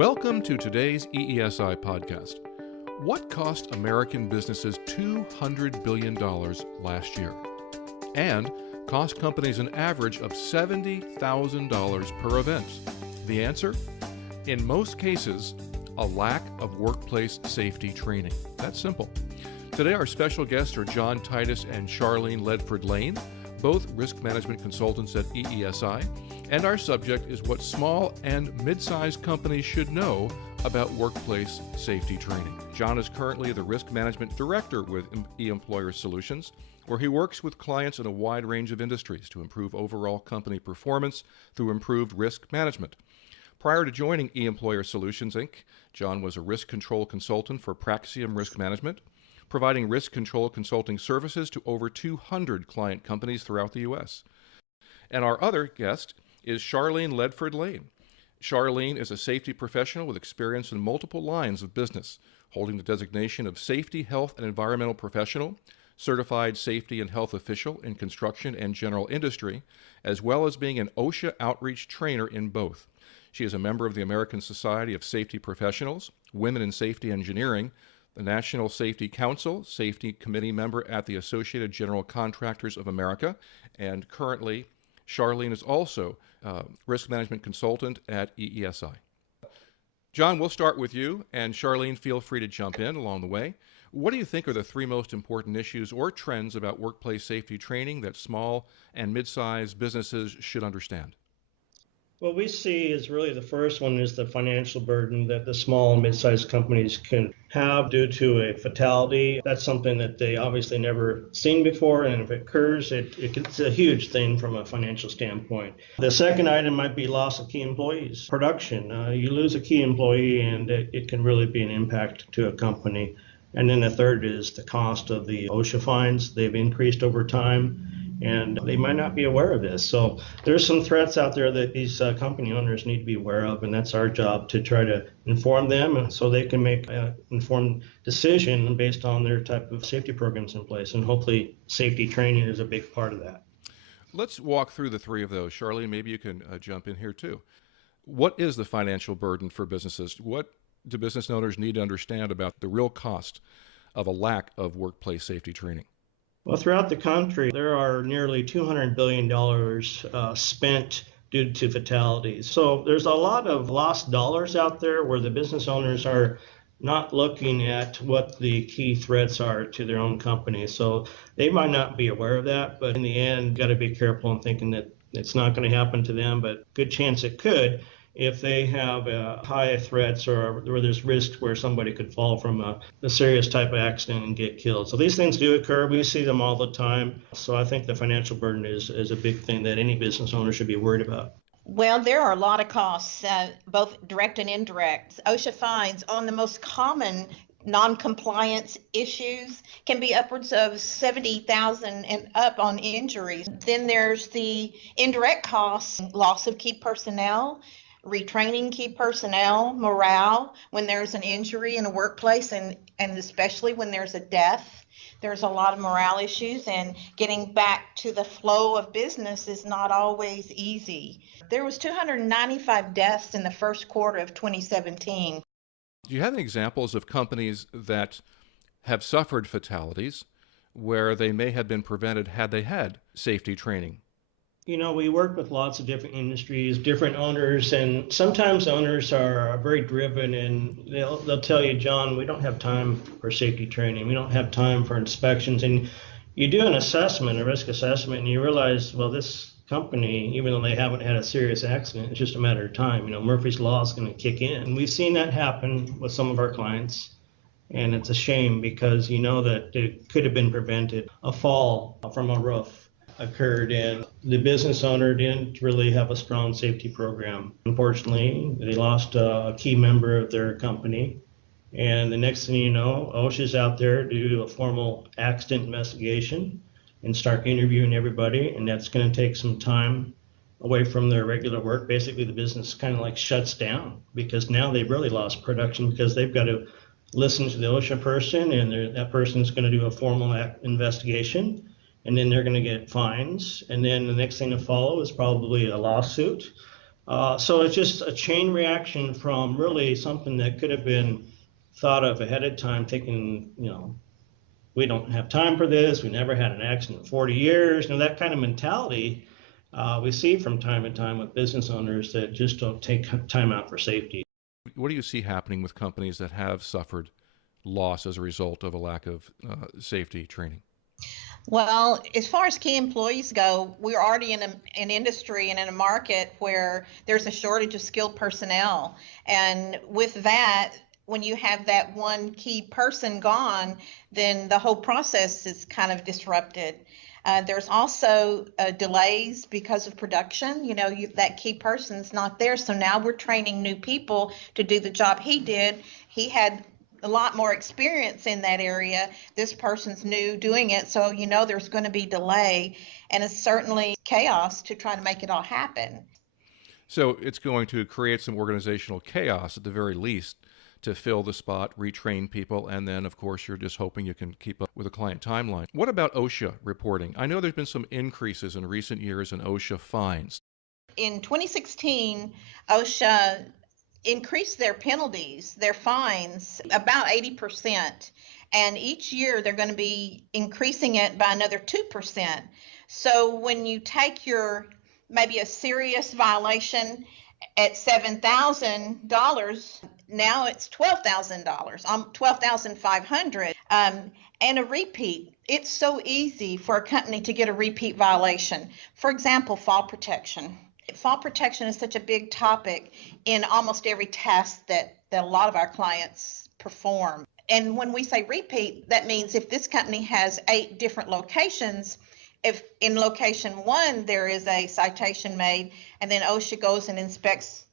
Welcome to today's eESI podcast. What cost American businesses $200 billion last year? And cost companies an average of $70,000 per event? The answer? In most cases, a lack of workplace safety training. That's simple. Today our special guests are Titus and Charlene Ledford Layne, both risk management consultants at eESI, and our subject is what small and mid-sized companies should know about workplace safety training. John is currently the Risk Management Director with eEmployer Solutions, where he works with clients in a wide range of industries to improve overall company performance through improved risk management. Prior to joining eEmployer Solutions, Inc., John was a risk control consultant for Praxium Risk Management, providing risk control consulting services to over 200 client companies throughout the U.S. And our other guest is Charlene Ledford Layne. Charlene is a safety professional with experience in multiple lines of business, holding the designation of Safety, Health, and Environmental Professional, Certified Safety and Health Official in Construction and General Industry, as well as being an OSHA outreach trainer in both. She is a member of the American Society of Safety Professionals, Women in Safety Engineering, the National Safety Council, Safety Committee member at the Associated General Contractors of America, and currently Charlene is also a risk management consultant at eESI. John, we'll start with you, and Charlene, feel free to jump in along the way. What do you think are the three most important issues or trends about workplace safety training that small and mid-sized businesses should understand? What we see is really the first one is the financial burden that the small and mid-sized companies can have due to a fatality. That's something that they obviously never seen before, and if it occurs, it's a huge thing from a financial standpoint. The second item might be loss of key employees. Production, you lose a key employee and it can really be an impact to a company. And then the third is the cost of the OSHA fines. They've increased over time, and they might not be aware of this. So there's some threats out there that these company owners need to be aware of, and that's our job to try to inform them so they can make an informed decision based on their type of safety programs in place. And hopefully safety training is a big part of that. Let's walk through the three of those. Charlene, maybe you can jump in here too. What is the financial burden for businesses? What do business owners need to understand about the real cost of a lack of workplace safety training? Well, throughout the country, there are nearly $200 billion spent due to fatalities. So there's a lot of lost dollars out there where the business owners are not looking at what the key threats are to their own company. So they might not be aware of that, but in the end, got to be careful in thinking that it's not going to happen to them, but good chance it could if they have high threats or where there's risks where somebody could fall from a serious type of accident and get killed. So these things do occur. We see them all the time. So I think the financial burden is a big thing that any business owner should be worried about. Well, there are a lot of costs, both direct and indirect. OSHA fines on the most common non-compliance issues can be upwards of $70,000 and up on injuries. Then there's the indirect costs, loss of key personnel, retraining key personnel, morale when there's an injury in a workplace, and especially when there's a death. There's a lot of morale issues, and getting back to the flow of business is not always easy. There was 295 deaths in the first quarter of 2017. Do you have any examples of companies that have suffered fatalities where they may have been prevented had they had safety training? You know, we work with lots of different industries, different owners, and sometimes owners are very driven, and they'll tell you, John, we don't have time for safety training. We don't have time for inspections. And you do an assessment, a risk assessment, and you realize, well, this company, even though they haven't had a serious accident, it's just a matter of time. You know, Murphy's Law is going to kick in. And we've seen that happen with some of our clients. And it's a shame because you know that it could have been prevented. A fall from a roof occurred, and the business owner didn't really have a strong safety program. Unfortunately, they lost a key member of their company, and the next thing you know, OSHA's out there to do a formal accident investigation and start interviewing everybody, and that's going to take some time away from their regular work. Basically, the business kind of like shuts down because now they've really lost production because they've got to listen to the OSHA person, and that person's going to do a formal investigation. And then they're going to get fines. And then the next thing to follow is probably a lawsuit. So it's just a chain reaction from really something that could have been thought of ahead of time, thinking, we don't have time for this. We never had an accident in 40 years. That kind of mentality we see from time to time with business owners that just don't take time out for safety. What do you see happening with companies that have suffered loss as a result of a lack of safety training? Well, as far as key employees go, we're already in an industry and in a market where there's a shortage of skilled personnel. And with that, when you have that one key person gone, then the whole process is kind of disrupted. There's also delays because of production. That key person's not there. So now we're training new people to do the job he did. He had a lot more experience in that area. This person's new doing it. So, there's going to be delay, and it's certainly chaos to try to make it all happen. So it's going to create some organizational chaos at the very least to fill the spot, retrain people, and then, of course, you're just hoping you can keep up with a client timeline. What about OSHA reporting? I know there's been some increases in recent years in OSHA fines. In 2016, OSHA increased their penalties, their fines, about 80%. And each year they're going to be increasing it by another 2%. So when you take maybe a serious violation at $7,000, now it's $12,000, $12,500, and a repeat. It's so easy for a company to get a repeat violation. For example, fall protection. Fall protection is such a big topic in almost every task that a lot of our clients perform. And when we say repeat, that means if this company has 8 different locations, if in location 1 there is a citation made, and then OSHA goes and inspects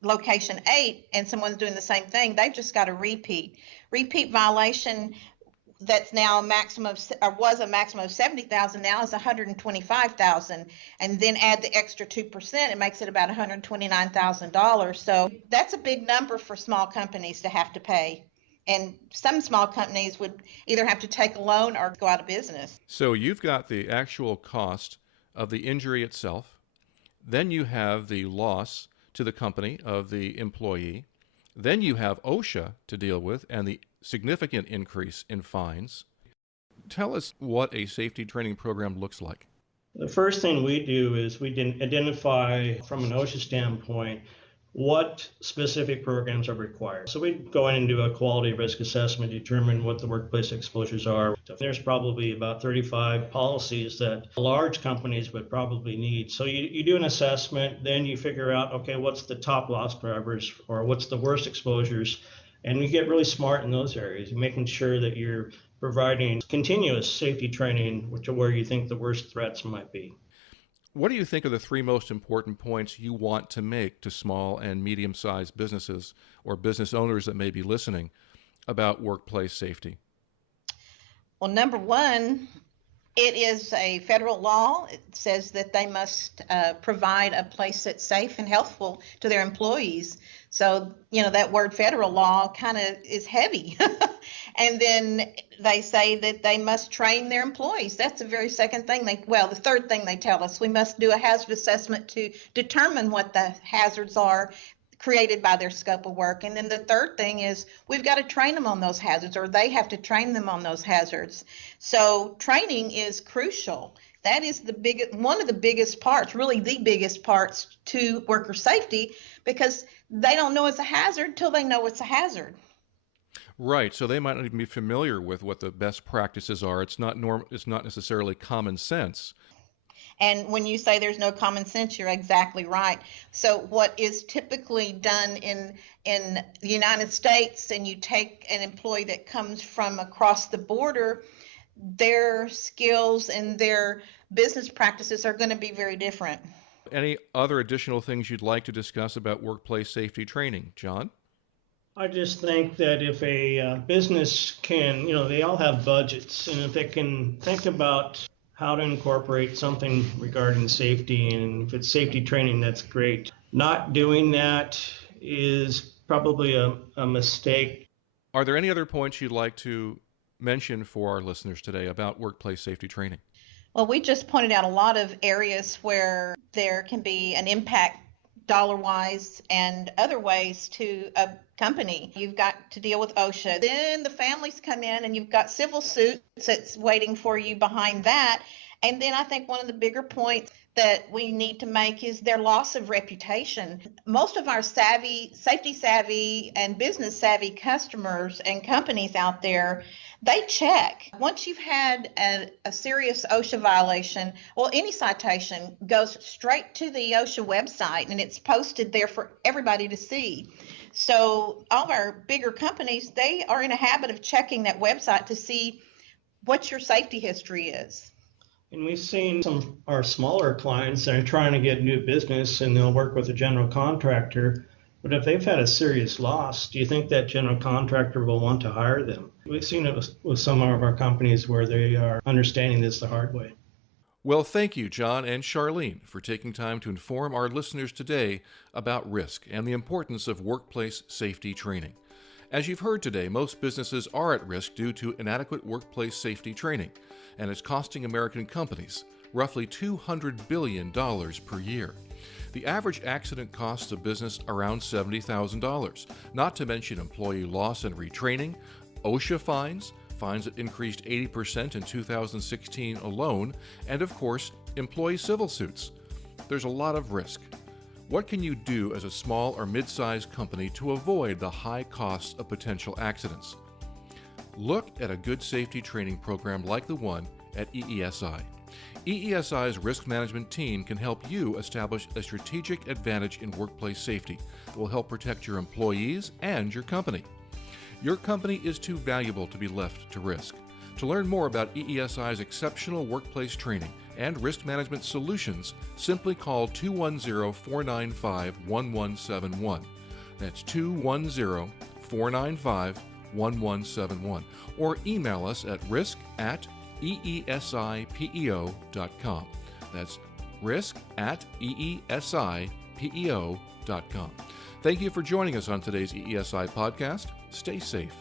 location 8 and someone's doing the same thing, they've just got a repeat. Repeat violation that's now a maximum was a maximum of 70,000, now is 125,000, and then add the extra 2%, it makes it about $129,000. So that's a big number for small companies to have to pay. And some small companies would either have to take a loan or go out of business. So you've got the actual cost of the injury itself. Then you have the loss to the company of the employee. Then you have OSHA to deal with and the significant increase in fines. Tell us what a safety training program looks like. The first thing we do is we identify from an OSHA standpoint what specific programs are required. So we go in and do a quality risk assessment, determine what the workplace exposures are. There's probably about 35 policies that large companies would probably need. So you do an assessment, then you figure out, okay, what's the top loss drivers or what's the worst exposures? And you get really smart in those areas, making sure that you're providing continuous safety training, which are where you think the worst threats might be. What do you think are the 3 most important points you want to make to small and medium-sized businesses or business owners that may be listening about workplace safety? Well, number 1, it is a federal law. It says that they must provide a place that's safe and healthful to their employees. So, that word federal law kind of is heavy. And then they say that they must train their employees. That's the very second thing the third thing they tell us, we must do a hazard assessment to determine what the hazards are created by their scope of work. And then the third thing is we've got to train them on those hazards, or they have to train them on those hazards. So training is crucial. That is one of the biggest parts, really the biggest parts to worker safety, because they don't know it's a hazard till they know it's a hazard. Right. So they might not even be familiar with what the best practices are. It's not necessarily common sense. And when you say there's no common sense, you're exactly right. So what is typically done in the United States, and you take an employee that comes from across the border, their skills and their business practices are going to be very different. Any other additional things you'd like to discuss about workplace safety training, John? I just think that if a business can, they all have budgets, and if they can think about how to incorporate something regarding safety, and if it's safety training, that's great. Not doing that is probably a mistake. Are there any other points you'd like to mention for our listeners today about workplace safety training? Well, we just pointed out a lot of areas where there can be an impact dollar-wise and other ways to a company. You've got to deal with OSHA. Then the families come in and you've got civil suits that's waiting for you behind that. And then I think one of the bigger points that we need to make is their loss of reputation. Most of our safety savvy and business savvy customers and companies out there, they check. Once you've had a serious OSHA violation, well, any citation goes straight to the OSHA website and it's posted there for everybody to see. So all of our bigger companies, they are in a habit of checking that website to see what your safety history is. And we've seen some of our smaller clients that are trying to get new business and they'll work with a general contractor. But if they've had a serious loss, do you think that general contractor will want to hire them? We've seen it with some of our companies where they are understanding this the hard way. Well, thank you, John and Charlene, for taking time to inform our listeners today about risk and the importance of workplace safety training. As you've heard today, most businesses are at risk due to inadequate workplace safety training, and it's costing American companies roughly $200 billion per year. The average accident costs a business around $70,000, not to mention employee loss and retraining, OSHA fines that increased 80% in 2016 alone, and of course, employee civil suits. There's a lot of risk. What can you do as a small or mid-sized company to avoid the high costs of potential accidents? Look at a good safety training program like the one at eESI. eESI's risk management team can help you establish a strategic advantage in workplace safety that will help protect your employees and your company. Your company is too valuable to be left to risk. To learn more about eESI's exceptional workplace training and risk management solutions, simply call 210-495-1171. That's 210-495-1171. Or email us at risk@eesipeo.com. That's risk@eesipeo.com. Thank you for joining us on today's eESI podcast. Stay safe.